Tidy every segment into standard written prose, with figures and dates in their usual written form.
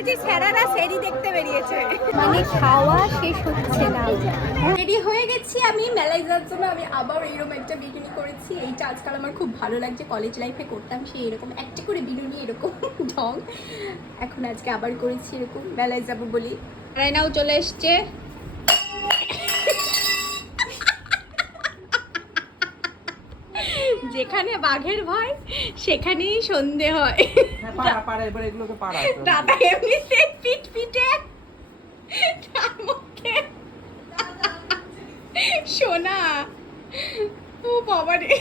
ওই যে স্যারারা সেরি দেখতে বেরিয়েছে, মানে খাওয়া শেষ হচ্ছে না। রেডি হয়ে গেছি আমি মেলায় যাওয়ার জন্য। আমি আবার এইরকম একটা বিকিনি করেছি। এইটা আজকাল আমার খুব ভালো লাগছে, কলেজ লাইফে করতাম সেই এরকম একটা করে বিনুনি এরকম ঢং। এখন আজকে আবার করেছি এরকম, মেলায় যাবো বলি। রায়নাও চলে এসছে। যেখানে বাঘের ভয় সেখানেই সন্ধে হয়। দাদা এমনিতে পিট পিটে তার মধ্যে সোনা, ও বাবা রে।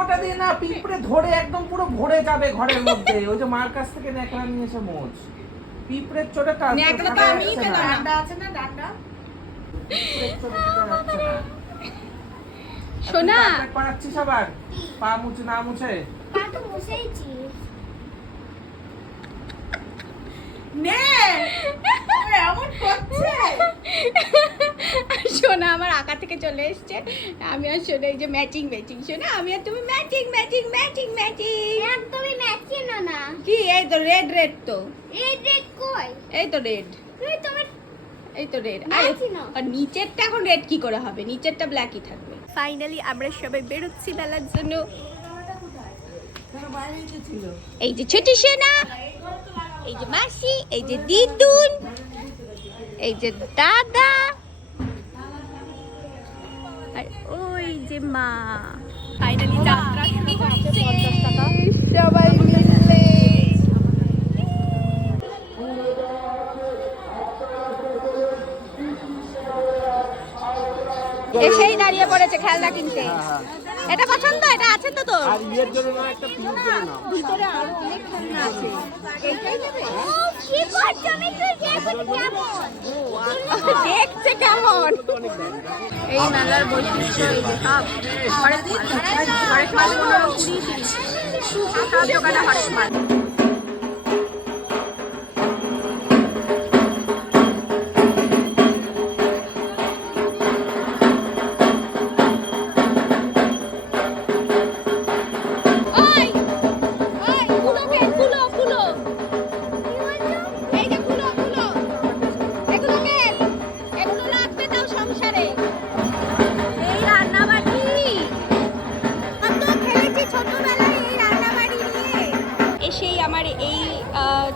ওটা দিয়ে না পিঁপড়ে ধরে একদম পুরো ভরে যাবে ঘরের মধ্যে। ওই যে মার কাছ থেকে ন্যাকড়া নিয়েছে মোচ, পিঁপড়ের চোটে কাজ ন্যাকড়া তো আমিই পেলাম। ডান্ডা আছে না, ডান্ডা সোনা পাচ্ছিস আবার পা মুছে না মুছে পা তো মুছেইছি। সোনা আমার আঁকা থেকে চলে এসছে। আমি আর সোনা এই যে ম্যাচিং ম্যাচিং। সোনা আমি আর তুমি ম্যাচিং ম্যাচিং ম্যাচিং ম্যাচিং। একদমই ম্যাচিং না। কি এই তো রেড রেড, তো এই রেড কই? এই তো রেড, তুই তোমার এই তো রেড। ম্যাচিং না। আর নিচেরটা এখন রেড কি করে হবে? নিচেরটা ব্ল্যাকই থাকবে। ফাইনালি আমরা সবাই বেরোচ্ছি মেলার জন্য। এই যে ছোট সোনা, এই যে মাসি, এই যে দিদুন, এই যে দাদা, আর ওই যে মা। ফাইনালি যাত্রা শুরু হচ্ছে সবাই মিলে। এসেই দাঁড়িয়ে পড়েছে খেলনা কিনতে। এটা পছন্দ? এটা আছে তো তোর? আর ইয়ের জন্য না একটা পিউর জন্য না। ভিতরে আরো অনেক খেলনা আছে। এইটাই নেবে? ও কি করছ? আমি তো কেমন দেখছে কেমন। এই মেলার বৈশিষ্ট্য এই যে সব হরেক মালগুলো 20-30 সব দোকানে হরেক মাল।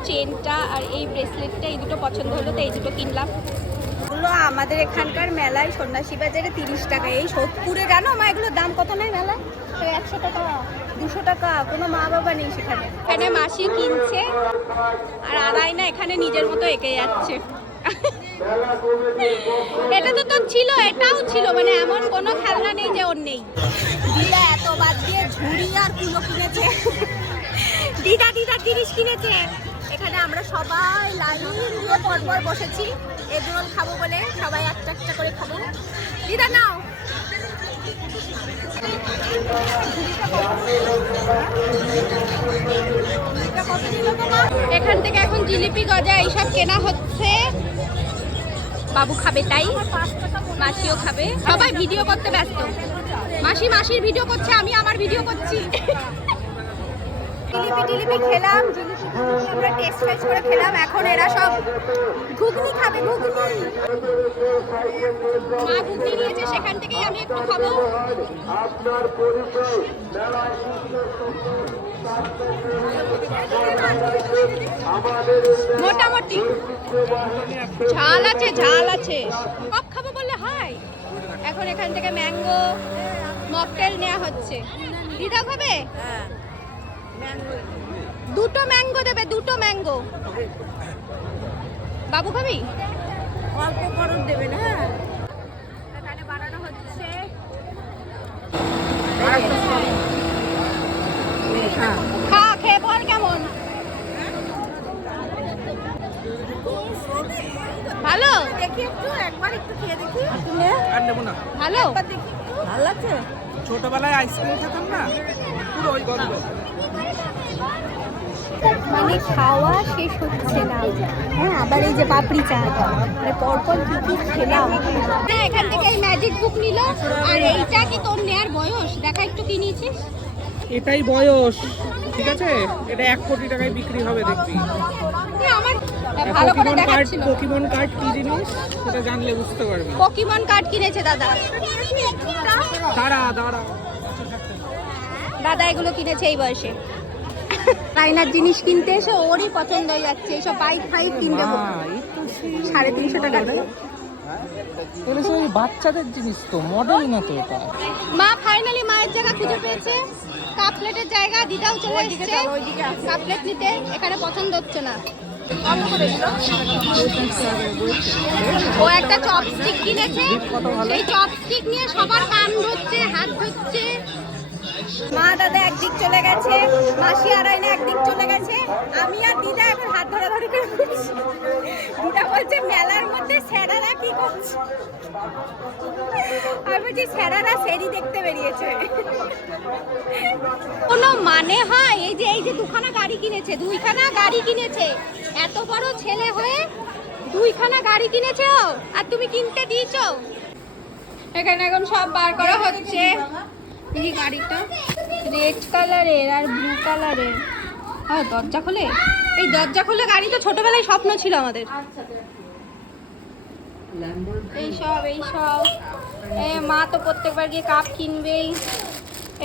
চেনটা আর এই ব্রেসলেটটা, এই দুটো পছন্দ হলো তো এই দুটো কিনলাম। এগুলো আমাদের এখানকার মেলায় সন্ন্যাসী বাজারে 30 টাকা। এই সোদপুরে জানো মা এগুলোর দাম কত নেয় মেলায়? 100 টাকা 200 টাকা। কোনো মা বাবা নেই সেখানে। এখানে মাসি কিনছে আর আড়াই না এখানে নিজের মতো এঁকে যাচ্ছে। এটা তো তোর ছিল, এটাও ছিল, মানে এমন কোনো খেলনা নেই যে ওর নেই। দিদা এত বাদ দিয়ে ঝুড়ি আর কুলো কিনেছে। দিদা জিনিস কিনেছে। এখানে আমরা সবাই লাইন দিয়ে পরপর বসেছি এগরোল খাবো বলে। সবাই একটা একটা করে খাবো। দিদা নাও। এখান থেকে এখন জিলিপি গজা এইসব কেনা হচ্ছে। বাবু খাবে তাই, মাসিও খাবে। সবাই ভিডিও করতে ব্যস্ত। মাসি মাসির ভিডিও করছে, আমি আমার ভিডিও করছি। জিলিপি খেলাম, জিলিপি আমরা টেস্ট করে খেলাম। এখন এরা সব ঘুগনি খাবে। ঘুগনি মা ঘুগনি নিয়েছে, সেখান থেকেই আমি একটু খাবো। মোটামুটি ঝাল আছে, ঝাল আছে। সব খাবো বললে হয়। এখন এখান থেকে ম্যাঙ্গো মকটেল নেওয়া হচ্ছে। দিদা খাবে? দুটো ম্যাঙ্গো দেবে, দুটো ম্যাঙ্গো। বাবু খাবি? অল্প গরম দেবে না। এখানে বানানো হচ্ছে। খা, খেয়ে বল কেমন। ভালো? দেখি একটু, একবার একটু খেয়ে দেখি। আর নেবো না। ভালো? ভালো লাগছে। ছোটবেলায় আইসক্রিম খেতাম না, পুরো ওই গন্ধ। মানে খাওয়া শেষ হচ্ছে না। হ্যাঁ, আবার এই যে পাপড়ি চাট, মানে পরপর কি কি খেলাম। হ্যাঁ, এখান থেকে এই ম্যাজিক বুক নিল। আর এইটা কি তোর নেয়ার বয়স? দেখা একটু কি নিয়েছিস। এটাই বয়স, ঠিক আছে? এটা 1 কোটি টাকায় বিক্রি হবে দেখবি। আমার ভালো করে দেখাচ্ছিল। পোকিমন কার্ড কি জিনিস সেটা জানলে বুঝতে পারবি। পকিমন কার্ড কিনেছে দাদা। দাঁড়া দাঁড়া, দাদা এগুলো কিনেছে এই বয়সে। রাইনার জিনিস কিনতে এসে ওরই পছন্দ হয়ে যাচ্ছে। এইসব বাইক ফাইক কিনবে এই তো সেই 350 টাকা দিয়ে। এটা সেই বাচ্চাদের জিনিস তো, মডেল না তো এটা। মা ফাইনালি মায়ের জায়গা খুঁজে পেয়েছে, কাপ প্লেটের জায়গা। দিদাও চলে এসেছে কাপ প্লেট নিতে। এখানে পছন্দ হচ্ছে না। ও একটা চপস্টিক কিনেছে, সেই চপস্টিক নিয়ে সবার কান ধরছে, হাত ধরছে। মা দাদা একদিক চলে গেছে, মাসি আর আয়না একদিক চলে গেছে, আমি আর দিদা এখন হাত ধরাধরি করে ঘুরছি। দিদা বলছে মেলার মধ্যে স্যারারা কি করছে? আমি বলছি স্যারারা সেরি দেখতে বেরিয়েছে। কোনো মানে হয়? এই যে দুখানা গাড়ি কিনেছে, 2খানা গাড়ি কিনেছে। এত বড় ছেলে হয়ে 2খানা গাড়ি কিনেছে ও, আর তুমি কিনতে দিয়েছো? এখানে এখন সব বার করা হচ্ছে। এই গাড়িটা রেড কালারের আর ব্লু কালারের। দরজা খোলে, এই দরজা খোলে গাড়ি তো ছোটবেলায় স্বপ্ন ছিল আমাদের। এইসব মা তো প্রত্যেকবার গিয়ে কাপ কিনবেই।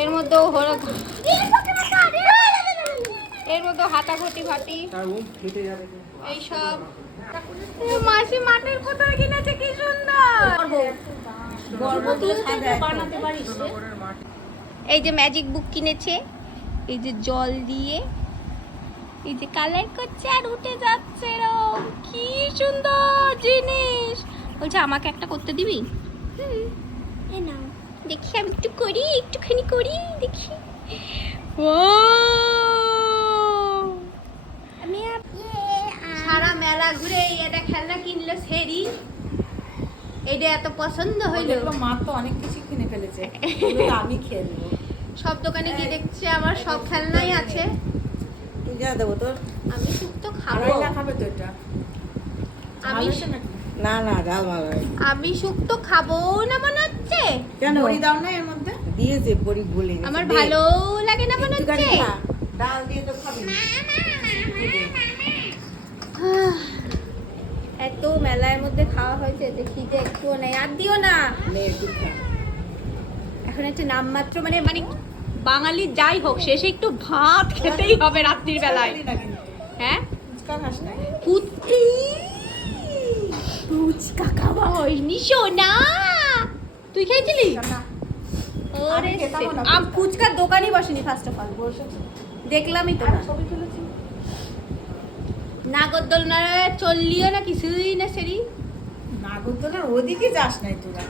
এর মধ্যেও হাতাঘটি ভাটি এইসব। মাসি মাটির কোথায় কিনেছে, কি সুন্দর। এই যে ম্যাজিক বুক কিনেছে, এই যে জল দিয়ে এই যে কালার করছে আর উঠে যাচ্ছে এরকম। কি সুন্দর জিনিস। বলছে আমাকে একটা করতে দিবি? দেখি আমি একটুখানি করি দেখি। ও সারা মেলা ঘুরে এটা খেলনা কিনলো সেরি। এটা এত পছন্দ হইলো। মা তো অনেক কিছু কিনে ফেলেছে, আমি খেলবো। সব দোকানে গিয়ে দেখছে আমার সব খেলনাই আছে। তুই যা দেবো তোর। আমি শুক্তো খাবো। খাবে তো এটা? আমি না না, ডাল ভালো। আমি শুক্তো খাবো না মনে হচ্ছে। কেন বড়ি দাও না এর মধ্যে? দিয়েছে বড়ি, ভুলে গেছে। আমার ভালো লাগে না মনে হচ্ছে। ডাল দিয়ে তো খাবি। এত মেলার মধ্যে খাওয়া হয়েছে যে খিদে একটুও নেই। আর দিও না, এখন একটা নামমাত্র মানে বাঙালি যাই হোক শেষে একটু ভাত খেতেই হবে রাত্রির বেলায়। হ্যাঁ ফুচকা খাওয়া হয়নি সোনা? তুই খেয়েছিলি? আমি ফুচকার দোকানই বসেনি ফার্স্ট অফ অল। দেখলামই তো নাগরদোলনায় চললিও না, কিছুই না সেরি। নাগরদোলার ওদিকে যাস নাই তোরা।